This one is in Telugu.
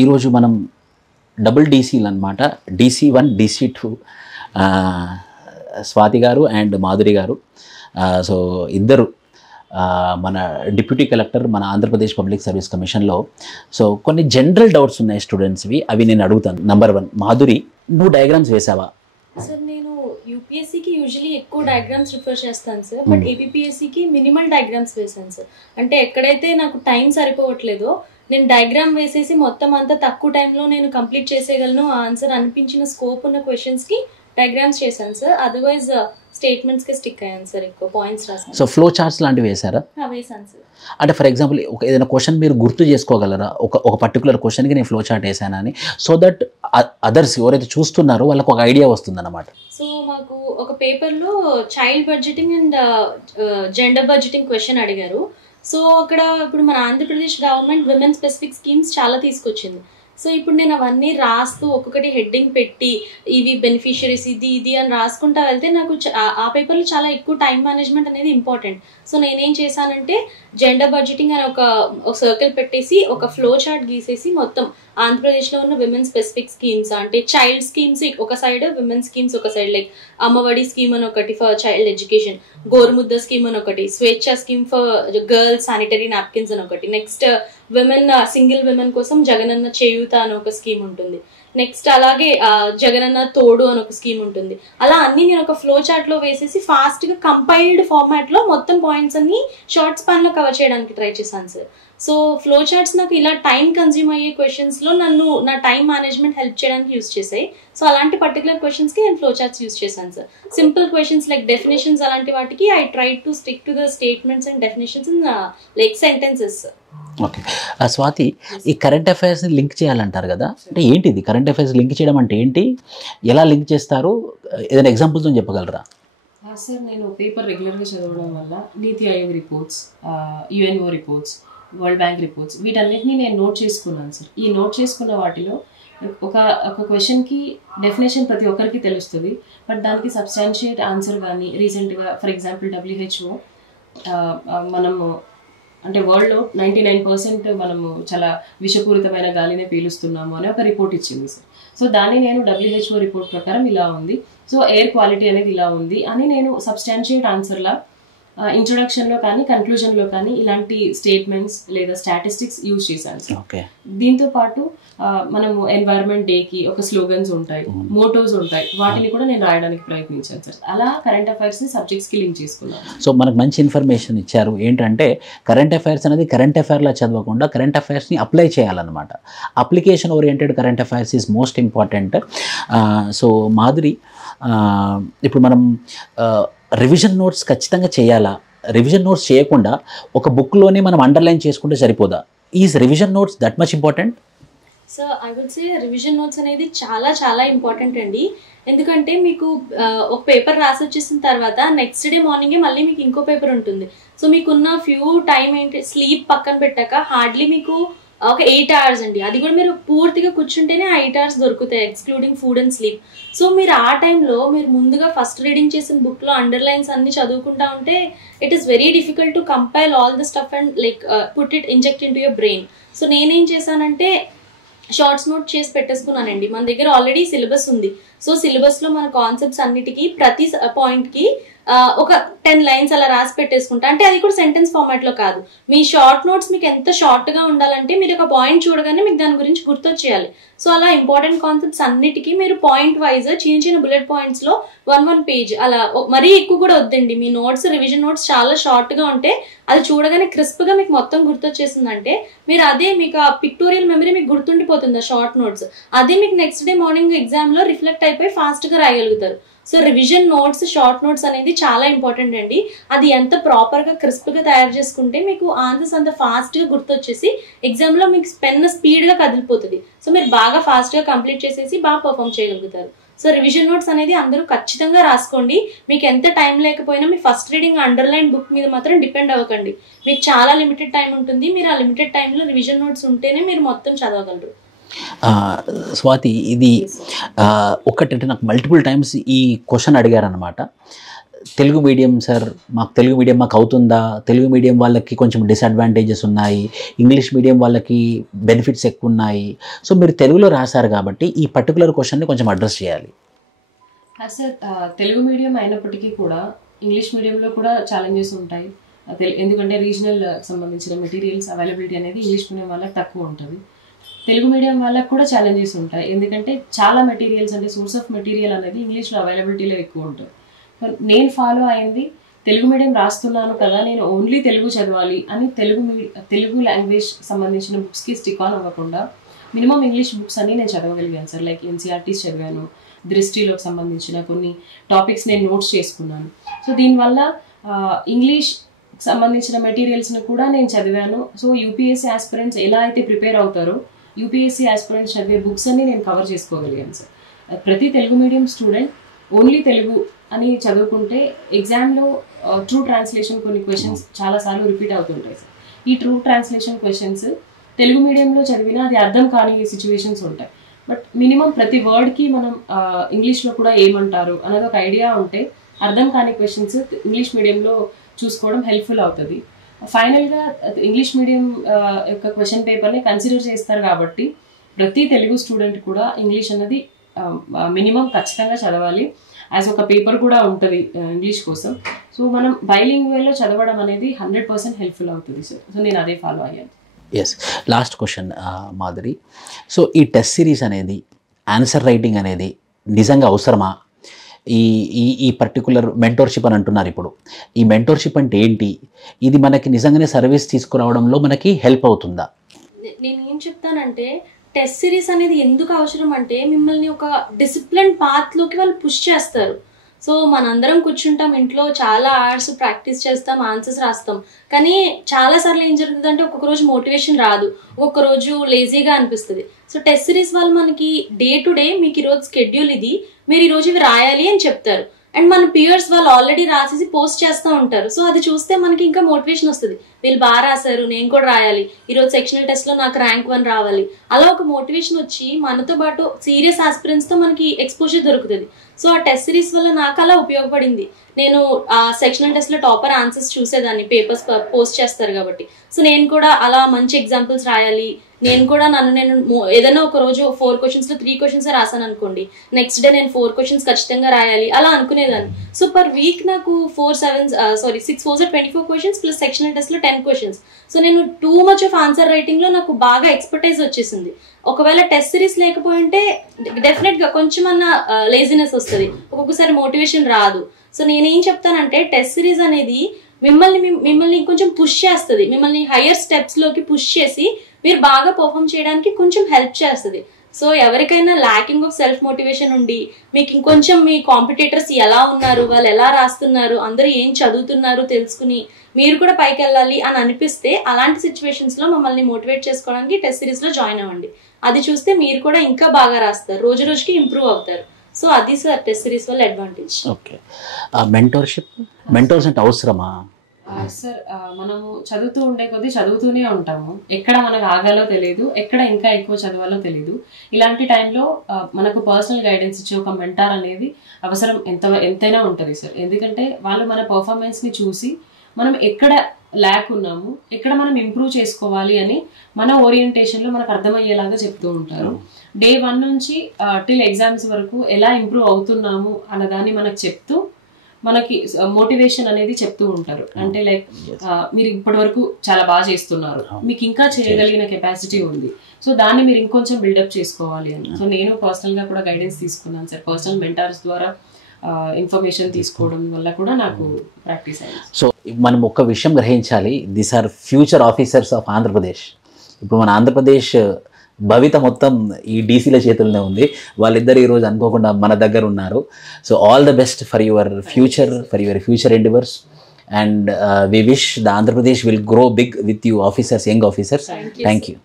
ఈరోజు మనం డబుల్ డీసీలు అనమాట, DC1 DC2 స్వాతి గారు అండ్ మాధురి గారు. సో ఇద్దరు మన డిప్యూటీ కలెక్టర్ మన ఆంధ్రప్రదేశ్ పబ్లిక్ సర్వీస్ కమిషన్లో. సో కొన్ని జనరల్ డౌట్స్ ఉన్నాయి స్టూడెంట్స్వి, అవి నేను అడుగుతాను. నంబర్ 1, మాధురి, నువ్వు డయాగ్రామ్స్ వేసావా? సార్ నేను యూపీఎస్సీకి యూజువలీ ఎక్కువ డయాగ్రామ్స్ రిఫర్ చేస్తాను సార్, బట్ ఏపీఎస్సీకి మినిమల్ డయాగ్రామ్స్ వేసాను సార్. అంటే ఎక్కడైతే నాకు టైం సరిపోవట్లేదో నేను డయాగ్రామ్ వేసేసి మొత్తం అంతా తక్కువ టైంలో నేను కంప్లీట్ చేసేయగలను ఆన్సర్ అనిపించిన స్కోప్ ఉన్న క్వశ్చన్స్కి డయాగ్రామ్స్ చేశాను సార్. అదర్వైజ్ స్టేట్మెంట్స్కి స్టిక్ అయ్యాను సార్, ఎక్కువ పాయింట్స్ రాసాను. సో ఫ్లో చార్ట్స్ లాంటివి వేసారా? వేసాను సార్. అంటే ఫర్ ఎగ్జాంపుల్ ఏదైనా క్వశ్చన్ మీరు గుర్తు చేసుకోగలరా, ఒక పర్టికులర్ క్వశ్చన్కి నేను ఫ్లో చార్ట్ వేసానని, సో దట్ అదర్స్ ఎవరైతే చూస్తున్నారో వాళ్ళకు ఒక ఐడియా వస్తుందన్నమాట. సో మాకు ఒక పేపర్లో child budgeting and gender budgeting question అడిగారు. సో అక్కడ ఇప్పుడు మన Andhra Pradesh government women specific schemes చాలా తీసుకొచ్చింది. సో ఇప్పుడు నేను అవన్నీ రాస్తూ ఒక్కొక్కటి హెడ్డింగ్ పెట్టి ఇవి బెనిఫిషరీస్ ఇది అని రాసుకుంటా వెళ్తే నాకు ఆ పేపర్లో చాలా ఎక్కువ టైం మేనేజ్మెంట్ అనేది ఇంపార్టెంట్. సో నేనేం చేశానంటే జెండర్ బడ్జెటింగ్ అని ఒక సర్కిల్ పెట్టేసి ఒక ఫ్లో చార్ట్ గీసేసి మొత్తం ఆంధ్రప్రదేశ్లో ఉన్న విమెన్ స్పెసిఫిక్ స్కీమ్స్, అంటే చైల్డ్ స్కీమ్స్ ఒక సైడ్, విమెన్ స్కీమ్స్ ఒక సైడ్, లైక్ అమ్మఒడి స్కీమ్ అని ఒకటి for child education, Gorumudda scheme అని ఒకటి, స్వేచ్ఛ scheme for girls sanitary napkins అని ఒకటి, నెక్స్ట్ విమెన్ సింగిల్ విమెన్ కోసం జగనన్న చేయూత అని ఒక స్కీమ్ ఉంటుంది, నెక్స్ట్ అలాగే జగనన్న తోడు అని ఒక స్కీమ్ ఉంటుంది. అలా అన్ని నేను ఒక ఫ్లో చార్ట్ లో వేసేసి ఫాస్ట్ గా కంపైల్డ్ ఫార్మాట్ లో మొత్తం పాయింట్స్ అన్ని షార్ట్ స్పాన్ లో కవర్ చేయడానికి ట్రై చేశాను సార్. సో ఫ్లో చార్ట్స్ నాకు ఇలా టైం కన్జ్యూమ్ అయ్యే క్వశ్చన్స్ లో నన్ను నా టైం మేనేజ్మెంట్ హెల్ప్ చేయడానికి యూస్ చేసాయి. సో అలాంటి పర్టికులర్ క్వశ్చన్స్ కి నేను ఫ్లో చార్ట్స్ యూస్ చేశాను sir. Simple questions like definitions అలాంటి వాటికి I try to stick to the statements and definitions in like sentences. Okay Swathi, ఈ కరెంట్ అఫైర్స్ని లింక్ చేయాలంటారు కదా, అంటే ఏంటిది కరెంట్ అఫైర్స్ లింక్ చేయడం అంటే ఏంటి, ఎలా లింక్ చేస్తారు, ఏదైనా ఎగ్జాంపుల్తో చెప్పగలరా? సార్ నేను పేపర్ రెగ్యులర్గా చదవడం వల్ల నీతి Aayog reports, UNO reports, world bank reports వీటన్నిటిని నేను నోట్ చేసుకున్నాను సార్. ఈ నోట్ చేసుకున్న వాటిలో ఒక క్వశ్చన్కి డెఫినేషన్ ప్రతి ఒక్కరికి తెలుస్తుంది, బట్ దానికి సబ్స్టాన్షియేట్ ఆన్సర్ కానీ రీసెంట్గా ఫర్ ఎగ్జాంపుల్ WHO మనము అంటే వరల్డ్లో 99% మనము చాలా విషపూరితమైన గాలినే పీలుస్తున్నాము అని ఒక రిపోర్ట్ ఇచ్చింది సార్. సో దాన్ని నేను WHO రిపోర్ట్ ప్రకారం ఇలా ఉంది, సో ఎయిర్ క్వాలిటీ అనేది ఇలా ఉంది అని నేను సబ్స్టాన్షియేట్ ఆన్సర్లా ఇంట్రొడక్షన్లో కానీ కన్క్లూజన్లో కానీ ఇలాంటి స్టేట్మెంట్స్ లేదా స్టాటిస్టిక్స్ యూజ్ చేశాను సార్. దీంతో పాటు మనము ఎన్వైరన్మెంట్ డేకి ఒక స్లోగన్స్ ఉంటాయి, మోటోస్ ఉంటాయి, వాటిని కూడా నేను రాయడానికి ప్రయత్నించాను సార్. అలా కరెంట్ అఫైర్స్ని సబ్జెక్ట్స్కి లింక్ చేసుకున్నాను. సో మనకు మంచి ఇన్ఫర్మేషన్ ఇచ్చారు. ఏంటంటే కరెంట్ అఫైర్స్ అనేది కరెంట్ అఫైర్లా చదవకుండా కరెంట్ అఫైర్స్ని అప్లై చేయాలన్నమాట. Application oriented current affairs is most important. So Madhuri, ఇప్పుడు మనం రివిజన్ నోట్స్ ఖచ్చితంగా చేయాలా? రివిజన్ నోట్స్ చేయకుండా ఒక బుక్లోనే మనం అండర్లైన్ చేసుకుంటే సరిపోదా? Is revision notes that much important? So I would say revision notes అనేది చాలా చాలా ఇంపార్టెంట్ అండి. ఎందుకంటే మీకు ఒక పేపర్ రాసి వచ్చేసిన తర్వాత నెక్స్ట్ డే మార్నింగే మళ్ళీ మీకు ఇంకో పేపర్ ఉంటుంది. సో మీకున్న ఫ్యూ టైం ఏంటి, స్లీప్ పక్కన పెట్టాక హార్డ్లీ మీకు ఒక 8 hours అండి. అది కూడా మీరు పూర్తిగా కూర్చుంటేనే 8 hours దొరుకుతాయి, excluding food and sleep. So మీరు ఆ టైంలో మీరు ముందుగా ఫస్ట్ రీడింగ్ చేసిన బుక్లో అండర్లైన్స్ అన్ని చదువుకుంటా ఉంటే it is very difficult to compile all the stuff and like put it inject in to your brain. So నేనేం చేశానంటే షార్ట్స్ నోట్ చేసి పెట్టేసుకున్నానండి. మన దగ్గర ఆల్రెడీ సిలబస్ ఉంది. సో సిలబస్లో మన కాన్సెప్ట్స్ అన్నిటికీ ప్రతి పాయింట్కి ఒక 10 lines అలా రాసి పెట్టేసుకుంటా. అంటే అది కూడా సెంటెన్స్ ఫార్మాట్లో కాదు. మీ షార్ట్ నోట్స్ మీకు ఎంత షార్ట్గా ఉండాలంటే మీరు ఒక పాయింట్ చూడగానే మీకు దాని గురించి గుర్తొచ్చేయాలి. సో అలా ఇంపార్టెంట్ కాన్సెప్ట్స్ అన్నిటికీ మీరు పాయింట్ వైజ్ చిన్న చిన్న బుల్లెట్ పాయింట్స్లో 1 page అలా, మరీ ఎక్కువ కూడా వద్దండి. మీ నోట్స్ రివిజన్ నోట్స్ చాలా షార్ట్గా ఉంటే అది చూడగానే క్రిస్ప్గా మీకు మొత్తం గుర్తొచ్చేసిందంటే మీరు అదే మీకు ఆ పిక్టోరియల్ మెమరీ మీకు గుర్తుండిపోతుంది ఆ షార్ట్ నోట్స్. అదే మీకు నెక్స్ట్ డే మార్నింగ్ ఎగ్జామ్లో రిఫ్లెక్ట్ అయిపోయి ఫాస్ట్గా రాయగలుగుతారు. So revision notes, short notes అనేది చాలా ఇంపార్టెంట్ అండి. అది ఎంత ప్రాపర్గా క్రిస్ప్గా తయారు చేసుకుంటే మీకు ఆన్సర్స్ అంత ఫాస్ట్గా గుర్తొచ్చేసి ఎగ్జామ్లో మీకు పెన్ స్పీడ్గా కదిలిపోతుంది. సో మీరు బాగా ఫాస్ట్గా కంప్లీట్ చేసేసి బాగా పర్ఫామ్ చేయగలుగుతారు. సో రివిజన్ నోట్స్ అనేది అందరూ ఖచ్చితంగా రాసుకోండి. మీకు ఎంత టైం లేకపోయినా మీ ఫస్ట్ రీడింగ్ అండర్లైన్ బుక్ మీద మాత్రం డిపెండ్ అవ్వకండి. మీకు చాలా లిమిటెడ్ టైం ఉంటుంది. మీరు ఆ లిమిటెడ్ టైంలో రివిజన్ నోట్స్ ఉంటేనే మీరు మొత్తం చదవగలరు. స్వాతి, ఇది ఒకటంటే నాకు మల్టిపుల్ టైమ్స్ ఈ క్వశ్చన్ అడిగారనమాట. తెలుగు మీడియం సార్, మాకు తెలుగు మీడియం మాకు అవుతుందా, తెలుగు మీడియం వాళ్ళకి కొంచెం డిసడ్వాంటేజెస్ ఉన్నాయి, ఇంగ్లీష్ మీడియం వాళ్ళకి బెనిఫిట్స్ ఎక్కువ ఉన్నాయి, సో మీరు తెలుగులో రాశారు కాబట్టి ఈ పర్టికులర్ క్వశ్చన్ని కొంచెం అడ్రస్ చేయాలి. సార్ తెలుగు మీడియం అయినప్పటికీ కూడా ఇంగ్లీష్ మీడియంలో కూడా ఛాలెంజెస్ ఉంటాయి. ఎందుకంటే రీజనల్ సంబంధించిన మెటీరియల్స్ అవైలబిలిటీ అనేది ఇంగ్లీష్ మీడియం వాళ్ళకి తక్కువ ఉంటుంది. తెలుగు మీడియం వాళ్ళకి కూడా ఛాలెంజెస్ ఉంటాయి, ఎందుకంటే చాలా మెటీరియల్స్ అంటే సోర్స్ ఆఫ్ మెటీరియల్ అనేది ఇంగ్లీష్లో అవైలబిలిటీలో ఎక్కువ ఉంటుంది. నేను ఫాలో అయింది తెలుగు మీడియం రాస్తున్నాను కదా, నేను ఓన్లీ తెలుగు చదవాలి అని తెలుగు లాంగ్వేజ్ సంబంధించిన బుక్స్కి స్టిక్ ఆన్ అవ్వకుండా మినిమం ఇంగ్లీష్ బుక్స్ అన్ని నేను చదవగలిగాను సార్. లైక్ ఎన్సీఆర్టీస్ చదివాను, దృష్టిలోకి సంబంధించిన కొన్ని టాపిక్స్ నేను నోట్స్ చేసుకున్నాను. సో దీనివల్ల ఇంగ్లీష్ సంబంధించిన మెటీరియల్స్ని కూడా నేను చదివాను. సో యూపీఎస్సీ ఆస్పిరెంట్స్ ఎలా అయితే ప్రిపేర్ అవుతారో యూపీఎస్సీ ఆస్పిరెంట్స్ చదివే బుక్స్ అన్ని నేను కవర్ చేసుకోగలిగాను సార్. ప్రతి Telugu medium student only Telugu అని చదువుకుంటే ఎగ్జామ్లో ట్రూ ట్రాన్స్లేషన్ కొన్ని క్వశ్చన్స్ చాలాసార్లు రిపీట్ అవుతుంటాయి సార్. ఈ ట్రూ ట్రాన్స్లేషన్ క్వశ్చన్స్ తెలుగు మీడియంలో చదివినా అది అర్థం కాని సిచ్యువేషన్స్ ఉంటాయి. బట్ మినిమం ప్రతి వర్డ్కి మనం ఇంగ్లీష్లో కూడా ఏమంటారు అనేది ఒక ఐడియా ఉంటే అర్థం కాని క్వశ్చన్స్ ఇంగ్లీష్ మీడియంలో చూసుకోవడం హెల్ప్ఫుల్ అవుతుంది. ఫైనల్గా ఇంగ్లీష్ మీడియం యొక్క క్వశ్చన్ పేపర్ని కన్సిడర్ చేస్తారు కాబట్టి ప్రతి తెలుగు స్టూడెంట్ కూడా ఇంగ్లీష్ అన్నది మినిమం ఖచ్చితంగా చదవాలి. యాజ్ ఒక పేపర్ కూడా ఉంటుంది ఇంగ్లీష్ కోసం. సో మనం బైలింగ్వేల్లో చదవడం అనేది 100% హెల్ప్ఫుల్ అవుతుంది సార్. సో నేను అదే ఫాలో అయ్యాను. Yes, last question Madhuri. So ఈ టెస్ట్ సిరీస్ అనేది, ఆన్సర్ రైటింగ్ అనేది నిజంగా అవసరమా? ఈ ఈ ఈ పర్టికులర్ మెంటోర్షిప్ అని అంటున్నారు ఇప్పుడు, ఈ మెంటోర్షిప్ అంటే ఏంటి? ఇది మనకి నిజంగానే సర్వీస్ తీసుకురావడంలో మనకి హెల్ప్ అవుతుందా? నేను ఏం చెప్తానంటే టెస్ట్ సిరీస్ అనేది ఎందుకు అవసరం అంటే మిమ్మల్ని ఒక డిసిప్లిన్ పాత్లోకి వాళ్ళు పుష్ చేస్తారు. సో మనందరం కూర్చుంటాం ఇంట్లో, చాలా అవర్స్ ప్రాక్టీస్ చేస్తాం, ఆన్సర్స్ రాస్తాం, కానీ చాలాసార్లు ఏం జరుగుతుంది అంటే ఒక్కొక్క రోజు మోటివేషన్ రాదు, ఒక్కొక్క రోజు లేజీగా అనిపిస్తుంది. సో టెస్ట్ సిరీస్ వాళ్ళు మనకి డే టు డే మీకు ఈరోజు స్కెడ్యూల్ ఇది, మీరు ఈరోజు ఇవి రాయాలి అని చెప్తారు. అండ్ మన పియర్స్ వాళ్ళు ఆల్రెడీ రాసేసి పోస్ట్ చేస్తూ ఉంటారు. సో అది చూస్తే మనకి ఇంకా మోటివేషన్ వస్తుంది, వీళ్ళు బాగా రాశారు, నేను కూడా రాయాలి, ఈరోజు సెక్షనల్ టెస్ట్లో నాకు ర్యాంక్ 1 రావాలి. అలా ఒక మోటివేషన్ వచ్చి మనతో పాటు సీరియస్ ఆస్పిరెంట్స్తో మనకి ఎక్స్పోజర్ దొరుకుతుంది. సో ఆ టెస్ట్ సిరీస్ వల్ల నాకు అలా ఉపయోగపడింది. నేను ఆ సెక్షనల్ టెస్ట్లో టాపర్ ఆన్సర్స్ చూసేదాన్ని, పేపర్స్ పోస్ట్ చేస్తారు కాబట్టి. సో నేను కూడా అలా మంచి ఎగ్జాంపుల్స్ రాయాలి, నేను కూడా నేను ఏదైనా ఒక రోజు 4 క్వశ్చన్స్లో 3 క్వశ్చన్స్ రాసాను అనుకోండి, నెక్స్ట్ డే నేను 4 క్వశ్చన్స్ ఖచ్చితంగా రాయాలి అలా అనుకునేదాన్ని. సో పర్ వీక్ నాకు 6 4 24 క్వశ్చన్స్ ప్లస్ సెక్షనల్ టెస్ట్లో 10 క్వశ్చన్స్. సో నేను టూ మచ్ ఆఫ్ ఆన్సర్ రైటింగ్లో నాకు బాగా ఎక్స్పర్టైజ్ వచ్చేసింది. ఒకవేళ టెస్ట్ సిరీస్ లేకపోయింటే డెఫినెట్గా కొంచెం అన్న లేజినెస్ వస్తుంది, ఒక్కొక్కసారి మోటివేషన్ రాదు. సో నేనేం చెప్తానంటే టెస్ట్ సిరీస్ అనేది మిమ్మల్ని కొంచెం పుష్ చేస్తుంది, మిమ్మల్ని హయ్యర్ స్టెప్స్లోకి పుష్ చేసి మీరు బాగా పర్ఫామ్ చేయడానికి కొంచెం హెల్ప్ చేస్తుంది. సో ఎవరికైనా ల్యాకింగ్ ఆఫ్ సెల్ఫ్ మోటివేషన్ ఉండి మీకు ఇంకొంచెం మీ కాంపిటీటర్స్ ఎలా ఉన్నారు, వాళ్ళు ఎలా రాస్తున్నారు, అందరూ ఏం చదువుతున్నారు తెలుసుకుని మీరు కూడా పైకి వెళ్ళాలి అని అనిపిస్తే అలాంటి సిచ్యువేషన్స్లో మమ్మల్ని మోటివేట్ చేసుకోవడానికి టెస్ట్ సిరీస్లో జాయిన్ అవ్వండి. అది చూస్తే మీరు కూడా ఇంకా బాగా రాస్తారు, రోజు రోజుకి ఇంప్రూవ్ అవుతారు. సో అది సార్ టెస్ట్ సిరీస్ వల్ల అడ్వాంటేజ్. ఓకే, మెంటోర్షిప్, మెంటోర్స్ అంటే అవసరమా? సార్ మనము చదువుతూ ఉండే కొద్దీ చదువుతూనే ఉంటాము, ఎక్కడ మనకు ఆగాలో తెలియదు, ఎక్కడ ఇంకా ఎక్కువ చదవాలో తెలియదు. ఇలాంటి టైంలో మనకు పర్సనల్ గైడెన్స్ ఇచ్చే ఒక మెంటార్ అనేది అవసరం ఎంతైనా ఉంటుంది సార్. ఎందుకంటే వాళ్ళు మన పర్ఫార్మెన్స్ని చూసి మనం ఎక్కడ ల్యాక్ ఉన్నాము, ఎక్కడ మనం ఇంప్రూవ్ చేసుకోవాలి అని మన ఓరియంటేషన్లో మనకు అర్థమయ్యేలాగా చెప్తూ ఉంటారు. డే 1 నుంచి టిల్ ఎగ్జామ్స్ వరకు ఎలా ఇంప్రూవ్ అవుతున్నాము అన్నదాన్ని మనకు చెప్తూ మనకి మోటివేషన్ అనేది చెప్తూ ఉంటారు. అంటే లైక్ మీరు ఇప్పటి వరకు చాలా బాగా చేస్తున్నారు, మీకు ఇంకా చేయగలిగిన కెపాసిటీ ఉంది, సో దాన్ని మీరు ఇంకొంచెం బిల్డప్ చేసుకోవాలి అని. సో నేను పర్సనల్గా కూడా గైడెన్స్ తీసుకున్నాను సార్, పర్సనల్ మెంటార్స్ ద్వారా ఇన్ఫర్మేషన్ తీసుకోవడం వల్ల కూడా నాకు ప్రాక్టీస్ అయింది. సో మనం ఒక విషయం గ్రహించాలి, these are future officers of Andhra Pradesh. ఇప్పుడు మన ఆంధ్రప్రదేశ్ భవిత మొత్తం ఈ డీసీల చేతుల్లోనే ఉంది. వాళ్ళిద్దరు ఈరోజు అనుకోకుండా మన దగ్గర ఉన్నారు. So all the best for your future endeavours, and we wish the Andhra Pradesh will grow big with you officers, young officers. Thank you.